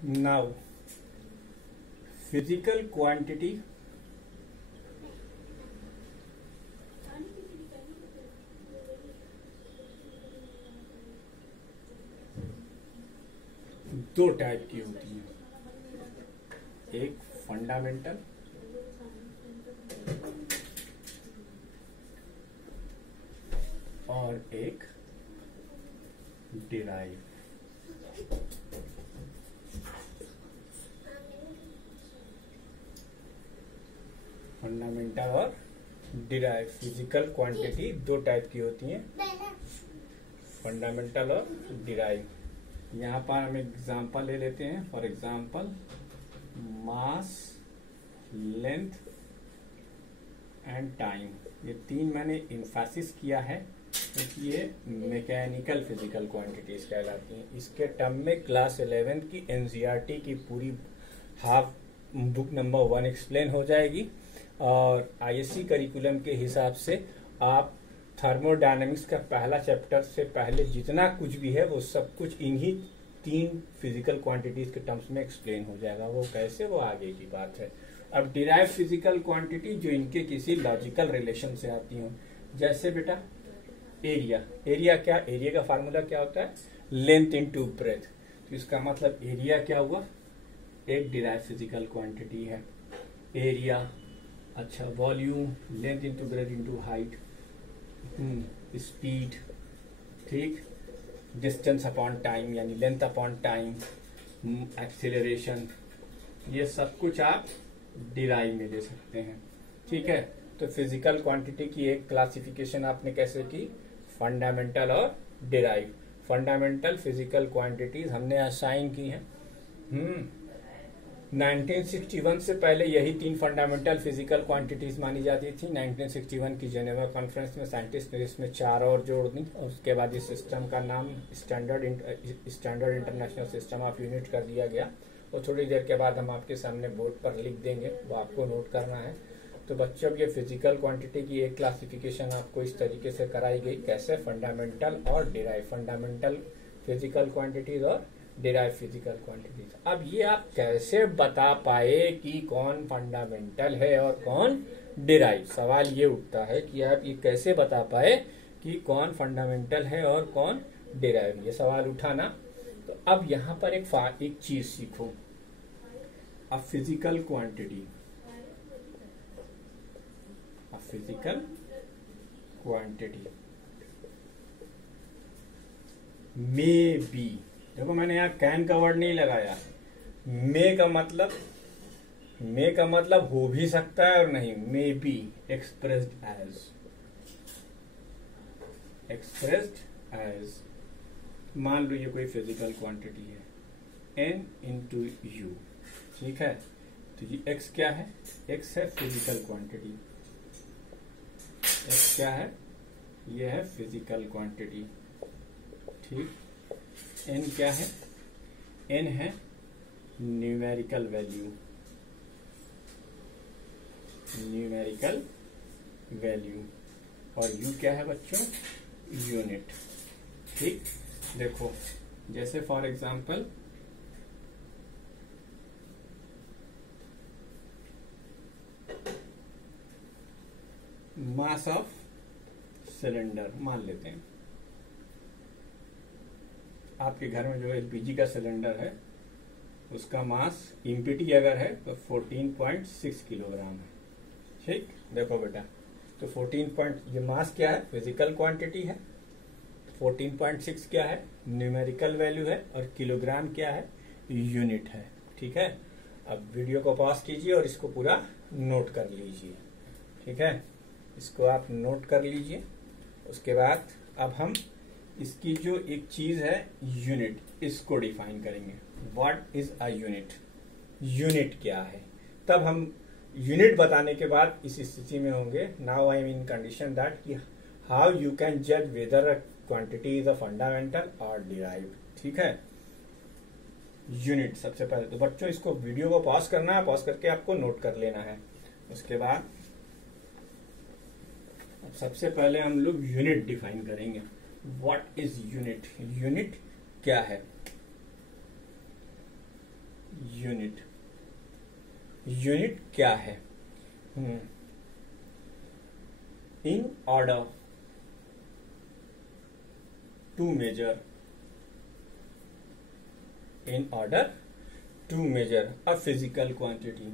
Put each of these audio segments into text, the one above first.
Now, physical quantity दो type की होती है, एक फंडामेंटल और एक डिराइव। फंडामेंटल और डिराइव फिजिकल क्वांटिटी दो टाइप की होती हैं, फंडामेंटल और डिराइव। यहाँ पर हम एग्जांपल ले लेते हैं। For example mass, length and time, ये तीन मैंने इन्फेसिस किया है क्योंकि ये मैकेनिकल फिजिकल क्वांटिटीज कहलाती हैं। इसके टर्म में क्लास 11 की एनसीईआरटी की पूरी हाफ बुक नंबर 1 एक्सप्लेन हो जाएगी और आईएससी करिकुलम के हिसाब से आप थर्मोडायनेमिक्स का पहला चैप्टर से पहले जितना कुछ भी है वो सब कुछ इन्हीं तीन फिजिकल क्वांटिटीज के टर्म्स में एक्सप्लेन हो जाएगा। वो कैसे, वो आगे की बात है। अब डिराइव फिजिकल क्वांटिटी जो इनके किसी लॉजिकल रिलेशन से आती हो, जैसे बेटा एरिया। एरिया क्या, एरिया का फार्मूला क्या होता है? Length into breadth. तो इसका मतलब एरिया क्या हुआ? एक डिराइव फिजिकल क्वांटिटी है एरिया। अच्छा, volume, length into breadth into height, speed, ठीक, डिस्टेंस अपॉन टाइम यानी लेंथ अपॉन टाइम, एक्सीलरेशन, ये सब कुछ आप डिराइव में दे सकते हैं। ठीक है, तो फिजिकल क्वांटिटी की एक क्लासिफिकेशन आपने कैसे की? फंडामेंटल और डिराइव। फंडामेंटल फिजिकल क्वांटिटीज हमने असाइन की हैं। 1961 से पहले यही तीन फंडामेंटल फिजिकल क्वांटिटीज मानी जाती थी। 1961 की जेनेवा कॉन्फ्रेंस में साइंटिस्ट ने इसमें 4 और जोड़ दी और उसके बाद इस सिस्टम का नाम standard international system of unit कर दिया गया। और थोड़ी देर के बाद हम आपके सामने बोर्ड पर लिख देंगे, वो आपको नोट करना है। तो बच्चों, ये फिजिकल क्वांटिटी की एक क्लासिफिकेशन आपको इस तरीके से कराई गई। कैसे? फंडामेंटल और डिराइव। फंडामेंटल फिजिकल क्वांटिटीज और डिराइव फिजिकल क्वांटिटीज। अब ये आप कैसे बता पाए कि कौन फंडामेंटल है और कौन डिराइव? सवाल ये उठता है कि आप ये कैसे बता पाए कि कौन फंडामेंटल है और कौन डिराइव? ये सवाल उठा ना। तो अब यहां पर एक चीज सीखो। अब physical quantity, physical quantity may be, देखो मैंने यहां कैन का वर्ड नहीं लगाया। मे का मतलब हो भी सकता है और नहीं। मे बी एक्सप्रेस्ड एज, मान लो ये कोई फिजिकल क्वांटिटी है n इंटू यू, ठीक है। तो ये x क्या है? x है फिजिकल क्वांटिटी। x क्या है? ये है फिजिकल क्वांटिटी, ठीक। n क्या है? n है न्यूमेरिकल वैल्यू और u क्या है बच्चों? यूनिट, ठीक। देखो, जैसे for example mass of cylinder मान लेते हैं। आपके घर में जो एलपीजी का सिलेंडर है उसका मास इम्पीटी अगर है तो 14.6 किलोग्राम है, ठीक। देखो बेटा, तो 14 ये मास क्या है? फिजिकल क्वांटिटी है। 14.6 क्या है? न्यूमेरिकल वैल्यू है। और किलोग्राम क्या है? यूनिट है, ठीक है। अब वीडियो को पॉज कीजिए और इसको पूरा नोट कर लीजिए, ठीक है। इसको आप नोट कर लीजिए। उसके बाद अब हम इसकी जो एक चीज है यूनिट, इसको डिफाइन करेंगे। What is a unit? Unit क्या है? तब हम यूनिट बताने के बाद इस स्थिति में होंगे। Now I am in condition that कि हाउ यू कैन जज weather a quantity is a fundamental और डिराइव, ठीक है। यूनिट सबसे पहले तो बच्चों इसको वीडियो को पॉज करना है, पॉज करके आपको नोट कर लेना है। उसके बाद सबसे पहले हम लोग यूनिट डिफाइन करेंगे। What is unit? यूनिट क्या है? यूनिट। यूनिट क्या है? In order to measure, in order to measure a physical quantity,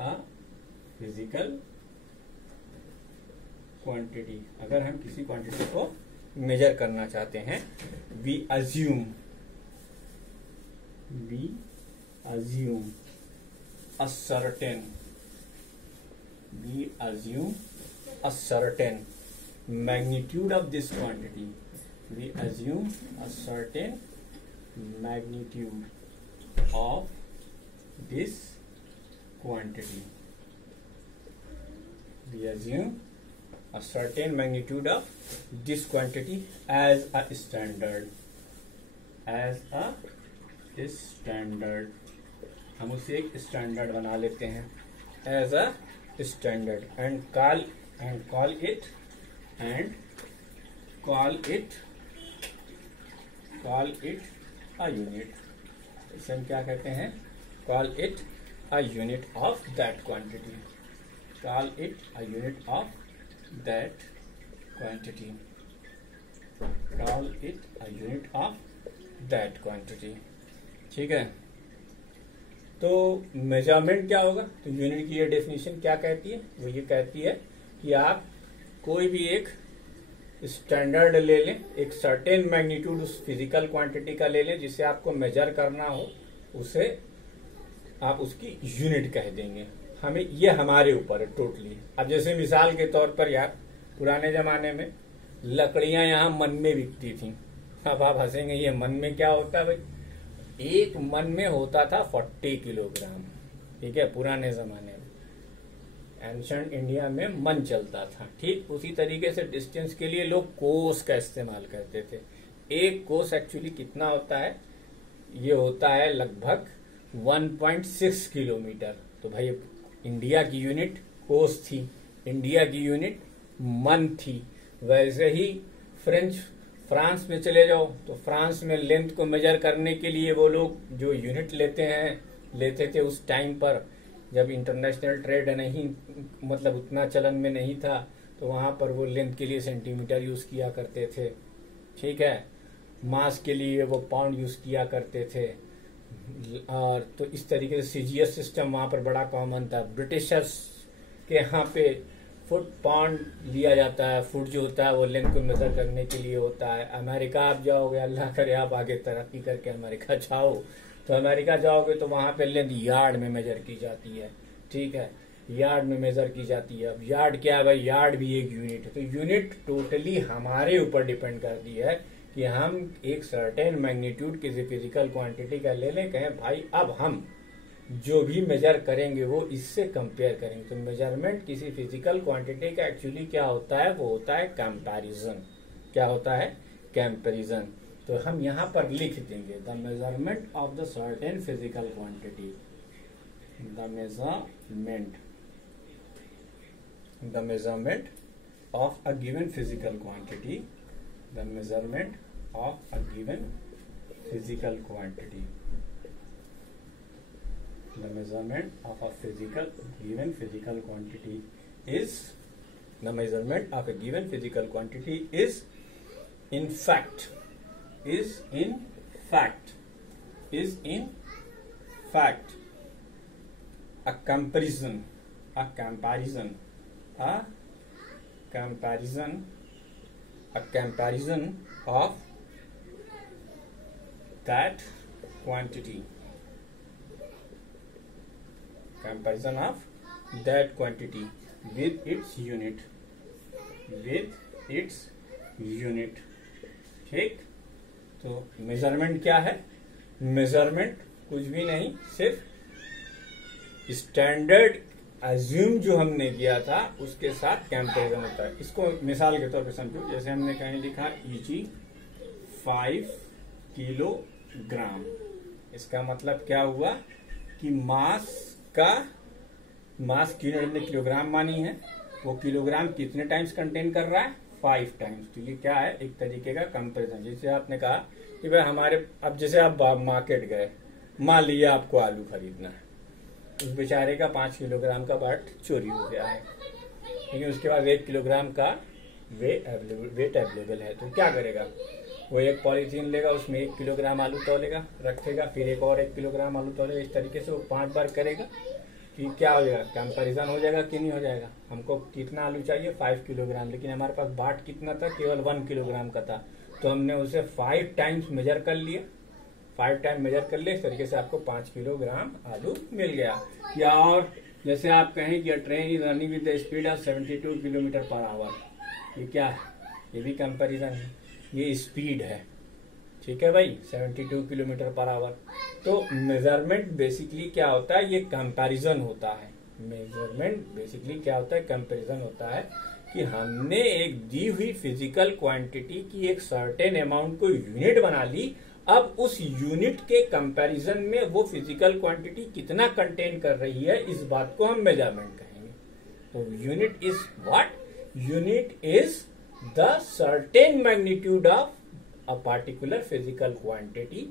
a physical quantity, अगर हम किसी क्वांटिटी को मेजर करना चाहते हैं, we assume a certain magnitude of this quantity. We assume a certain magnitude of this quantity. We assume a certain magnitude of this quantity as a standard. As a standard. हम उसे एक standard बना लेते हैं as a standard and call it a unit. इसे हम क्या कहते हैं? Call it a unit of that quantity. Call it a unit of that quantity. Call it a unit of that quantity. ठीक है, तो मेजरमेंट क्या होगा? तो यूनिट की ये डेफिनेशन क्या कहती है? वो ये कहती है कि आप कोई भी एक स्टैंडर्ड ले लें, एक सर्टेन मैग्नीट्यूड उस फिजिकल क्वांटिटी का ले लें जिसे आपको मेजर करना हो, उसे आप उसकी यूनिट कह देंगे। हमें ये हमारे ऊपर है टोटली। अब जैसे मिसाल के तौर पर यार, पुराने जमाने में लकड़ियां यहाँ मन में बिकती थी। अब आप हंसेंगे, ये मन में क्या होता है भाई? एक मन में होता था 40 किलोग्राम। ठीक है, पुराने जमाने में एंशिएंट इंडिया में मन चलता था। ठीक उसी तरीके से डिस्टेंस के लिए लोग कोस का इस्तेमाल करते थे। एक कोस एक्चुअली कितना होता है? ये होता है लगभग 1.6 किलोमीटर। तो भाई इंडिया की यूनिट कोस थी, इंडिया की यूनिट मन थी। वैसे ही फ्रांस में चले जाओ तो फ्रांस में लेंथ को मेजर करने के लिए वो लोग जो यूनिट लेते थे उस टाइम पर, जब इंटरनेशनल ट्रेड नहीं, मतलब उतना चलन में नहीं था, तो वहां पर वो लेंथ के लिए सेंटीमीटर यूज किया करते थे। ठीक है, मास के लिए वो पाउंड यूज किया करते थे। और तो इस तरीके से सीजीएस सिस्टम वहां पर बड़ा कॉमन था। ब्रिटिशर्स के यहाँ पे फुट पाउंड लिया जाता है। फुट जो होता है वो लेंथ को मेजर करने के लिए होता है। अमेरिका आप जाओगे, अल्लाह करे आप आगे तरक्की करके अमेरिका जाओ, तो अमेरिका जाओगे तो वहां पे लेंथ यार्ड में मेजर की जाती है। ठीक है, यार्ड में मेजर की जाती है। अब यार्ड क्या है भाई? यार्ड भी एक यूनिट है। तो यूनिट टोटली हमारे ऊपर डिपेंड करती है कि हम एक सर्टेन मैग्नीट्यूड किसी फिजिकल क्वांटिटी का ले लें, कहें भाई अब हम जो भी मेजर करेंगे वो इससे कंपेयर करेंगे। तो मेजरमेंट किसी फिजिकल क्वांटिटी का एक्चुअली क्या होता है? वो होता है कंपैरिजन। क्या होता है? कंपैरिजन। तो हम यहाँ पर लिख देंगे the measurement of the certain physical quantity. The measurement of a given physical quantity. The measurement of a given physical quantity. The measurement of a given physical quantity is the measurement of a given physical quantity is in fact a comparison of that quantity. Comparison of that quantity with its unit. ठीक, तो measurement क्या है? Measurement कुछ भी नहीं, सिर्फ standard assume जो हमने किया था उसके साथ कंपैरिजन होता है। इसको मिसाल के तौर पे समझो, जैसे हमने कहीं लिखा EG 5 किलोग्राम। इसका मतलब क्या हुआ कि मास की यूनिट हमने किलोग्राम मानी है, वो किलोग्राम कितने टाइम्स कंटेन कर रहा है? 5 टाइम्स। तो ये क्या है, एक तरीके का कंपेरिजन। जैसे आपने कहा कि भाई हमारे, अब जैसे आप मार्केट गए, मान लिया आपको आलू खरीदना है, उस बेचारे का 5 किलोग्राम का बाट चोरी हो गया है, लेकिन उसके बाद 1 किलोग्राम का वेट अवेलेबल है, तो क्या करेगा, वो एक पॉलीथीन लेगा, उसमें 1 किलोग्राम आलू तौलेगा, रखेगा, फिर एक और 1 किलोग्राम आलू तौलेगा। इस तरीके से वो 5 बार करेगा कि क्या हो जाएगा, कंपैरिजन हो जाएगा कि नहीं हो जाएगा। हमको कितना आलू चाहिए, 5 किलोग्राम, लेकिन हमारे पास बाट कितना था, केवल 1 किलोग्राम का था, तो हमने उसे 5 टाइम्स मेजर कर लिए, 5 टाइम मेजर कर लिए। इस तरीके से आपको 5 किलोग्राम आलू मिल गया। या और जैसे आप कहें कि train is running with the speed of 72 kilometre per hour, ये क्या है, ये भी कंपैरिजन है, ये स्पीड है, ठीक है भाई, 72 किलोमीटर पर आवर। तो मेजरमेंट बेसिकली क्या होता है, ये कंपैरिजन होता है। मेजरमेंट बेसिकली क्या होता है, कंपैरिजन होता है कि हमने एक दी हुई फिजिकल क्वांटिटी की एक सर्टेन अमाउंट को यूनिट बना ली, अब उस यूनिट के कंपैरिजन में वो फिजिकल क्वांटिटी कितना कंटेन कर रही है, इस बात को हम मेजरमेंट कहेंगे। तो unit is what, unit is the certain magnitude of a particular physical quantity,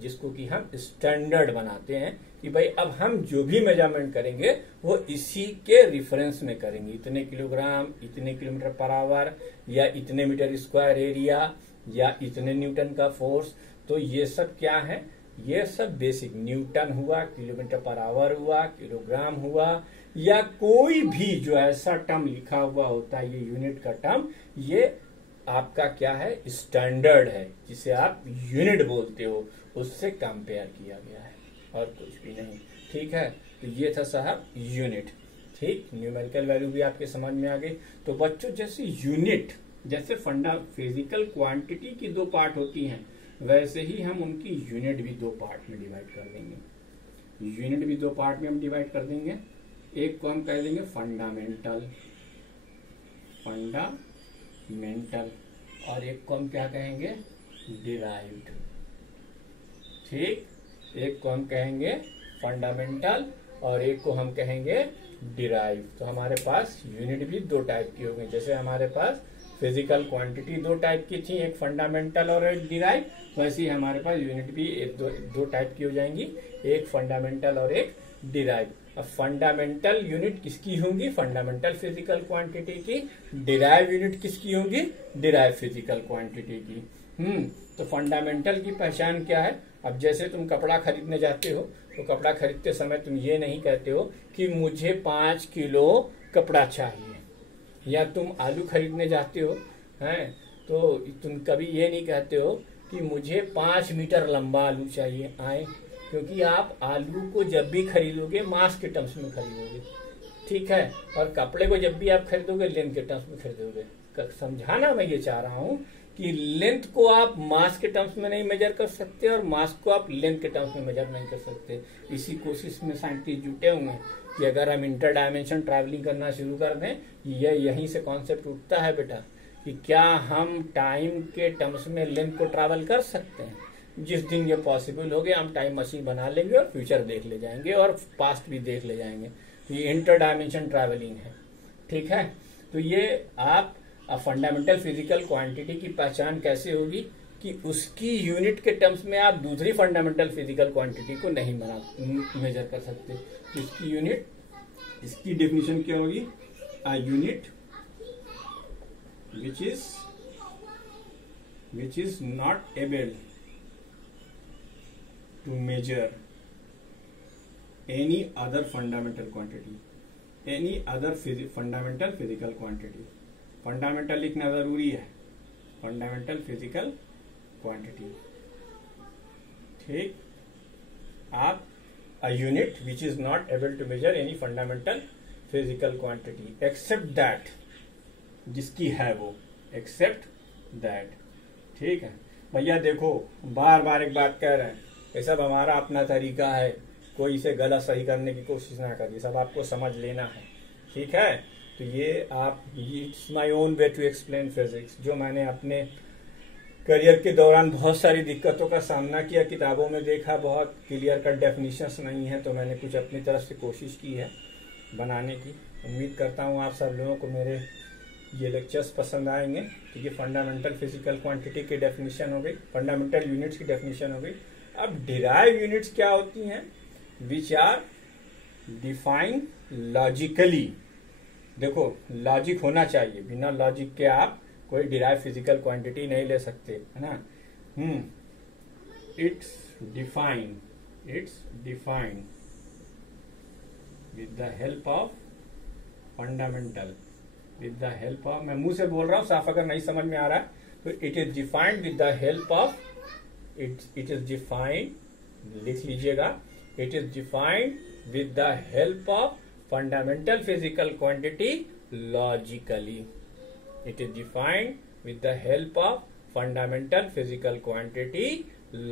जिसको कि हम स्टैंडर्ड बनाते हैं कि भाई अब हम जो भी मेजरमेंट करेंगे वो इसी के रिफरेंस में करेंगे, इतने किलोग्राम, इतने किलोमीटर पर आवर, या इतने मीटर स्क्वायर एरिया, या इतने न्यूटन का फोर्स। तो ये सब क्या है, ये सब बेसिक, न्यूटन हुआ, किलोमीटर पर आवर हुआ, किलोग्राम हुआ, या कोई भी जो ऐसा टर्म लिखा हुआ होता है, ये यूनिट का टर्म, ये आपका क्या है, स्टैंडर्ड है, जिसे आप यूनिट बोलते हो, उससे कंपेयर किया गया है और कुछ भी नहीं। ठीक है, तो ये था साहब यूनिट। ठीक, न्यूमेरिकल वैल्यू भी आपके समझ में आ गई। तो बच्चों जैसे यूनिट, जैसे फिजिकल क्वांटिटी की 2 पार्ट होती हैं, वैसे ही हम उनकी यूनिट भी 2 पार्ट में डिवाइड कर देंगे। यूनिट भी 2 पार्ट में हम डिवाइड कर देंगे। एक को हम कह देंगे फंडामेंटल, और एक को हम क्या कहेंगे, डिराइव्ड। ठीक, एक को हम कहेंगे फंडामेंटल और एक को हम कहेंगे डिराइव। तो हमारे पास यूनिट भी 2 टाइप की हो गई। जैसे हमारे पास फिजिकल क्वांटिटी 2 टाइप की थी, एक फंडामेंटल और एक डिराइव, वैसे ही हमारे पास यूनिट भी 2 टाइप की हो जाएंगी, एक फंडामेंटल और एक डिराइव। अब फंडामेंटल यूनिट किसकी होंगी, फंडामेंटल फिजिकल क्वांटिटी की। डिराइव यूनिट किसकी होंगी, डिराइव फिजिकल क्वांटिटी की। तो फंडामेंटल की पहचान क्या है, अब जैसे तुम कपड़ा खरीदने जाते हो, तो कपड़ा खरीदते समय तुम ये नहीं कहते हो कि मुझे 5 किलो कपड़ा चाहिए, या तुम आलू खरीदने जाते हो हैं, तो तुम कभी ये नहीं कहते हो कि मुझे 5 मीटर लंबा आलू चाहिए आए, क्योंकि आप आलू को जब भी खरीदोगे मास के टर्म्स में खरीदोगे, ठीक है, और कपड़े को जब भी आप खरीदोगे लेंथ के टर्म्स में खरीदोगे। समझाना मैं ये चाह रहा हूँ कि लेंथ को आप मास के टर्म्स में नहीं मेजर कर सकते और मास को आप लेंथ के टर्म्स में मेजर नहीं कर सकते। इसी कोशिश में साइंटिस्ट जुटे हुए हैं कि अगर हम इंटर डायमेंशन ट्रैवलिंग करना शुरू कर दें, यहीं से कॉन्सेप्ट उठता है बेटा कि क्या हम टाइम के टर्म्स में लेंथ को ट्रैवल कर सकते हैं। जिस दिन ये पॉसिबल हो गया हम टाइम मशीन बना लेंगे और फ्यूचर देख ले जाएंगे और पास्ट भी देख ले जाएंगे। तो ये इंटर डायमेंशन ट्रैवलिंग है, ठीक है। तो ये आप फंडामेंटल फिजिकल क्वांटिटी की पहचान कैसे होगी कि उसकी यूनिट के टर्म्स में आप दूसरी फंडामेंटल फिजिकल क्वांटिटी को नहीं मेजर कर सकते। तो इसकी यूनिट, इसकी डेफिनेशन क्या होगी, a unit which is not able to measure any other fundamental quantity, any other fundamental physical quantity। Fundamental लिखना जरूरी है, फंडामेंटल फिजिकल क्वांटिटी। ठीक, आप a unit which is not able to measure any fundamental physical quantity except that, जिसकी है वो, except that। ठीक है भैया, देखो बार बार एक बात कह रहे हैं, ये सब हमारा अपना तरीका है, कोई इसे गलत सही करने की कोशिश ना करिए, सब आपको समझ लेना है, ठीक है। तो ये आप, it's my own way to explain physics. जो मैंने अपने करियर के दौरान बहुत सारी दिक्कतों का सामना किया, किताबों में देखा, बहुत क्लियर कट डेफिनेशंस नहीं है, तो मैंने कुछ अपनी तरफ से कोशिश की है बनाने की। उम्मीद करता हूँ आप सब लोगों को मेरे ये लेक्चर्स पसंद आएंगे। तो ये फंडामेंटल फिजिकल क्वांटिटी की डेफिनेशन हो गई, फंडामेंटल यूनिट्स की डेफिनेशन हो गई। अब डिराइव यूनिट्स क्या होती हैं? Which are define logically. देखो लॉजिक होना चाहिए, बिना लॉजिक के आप कोई डिराइव फिजिकल क्वांटिटी नहीं ले सकते, है ना। It's defined with the help of fundamental, with the help of, मैं मुंह से बोल रहा हूं, साफ अगर नहीं समझ में आ रहा है तो it is defined with the help of, it is defined, लिख लीजिएगा, it is defined with the help of fundamental physical quantity logically. It is defined with the help of fundamental physical quantity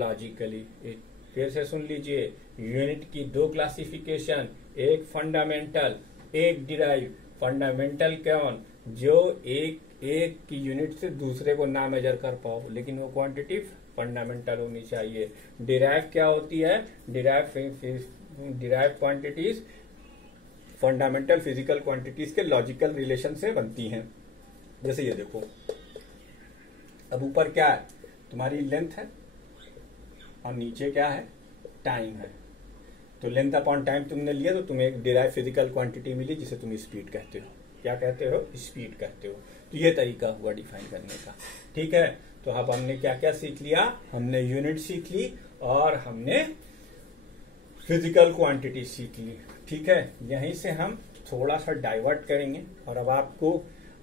logically. फिर से सुन लीजिए, unit की दो classification, एक fundamental एक derive. Fundamental कौन? जो एक की यूनिट से दूसरे को ना मेजर कर पाओ, लेकिन वो क्वांटिटी फंडामेंटल होनी चाहिए। डिराइव क्या होती है? Derive quantities fundamental physical quantities के लॉजिकल रिलेशन से बनती हैं। जैसे ये देखो, अब ऊपर क्या है? तुम्हारी लेंथ है और नीचे क्या है? टाइम है। तो लेंथ अपॉन टाइम तुमने लिया तो तुम्हें एक डिराइव फिजिकल क्वांटिटी मिली जिसे तुम स्पीड कहते हो। क्या कहते हो? स्पीड कहते हो। तो ये तरीका हुआ डिफाइन करने का, ठीक है। तो अब हमने क्या क्या सीख लिया? हमने यूनिट सीख ली और हमने फिजिकल क्वांटिटी सीख ली, ठीक है। यहीं से हम थोड़ा सा डाइवर्ट करेंगे और अब आपको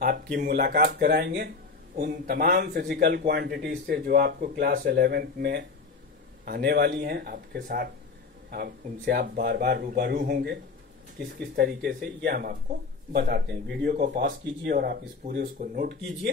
आपकी मुलाकात कराएंगे उन तमाम फिजिकल क्वांटिटीज से जो आपको क्लास 11th में आने वाली हैं। आपके साथ उनसे आप बार बार रूबरू होंगे। किस किस तरीके से, ये हम आपको बताते हैं। वीडियो को पॉज कीजिए और आप इस पूरे उसको नोट कीजिए।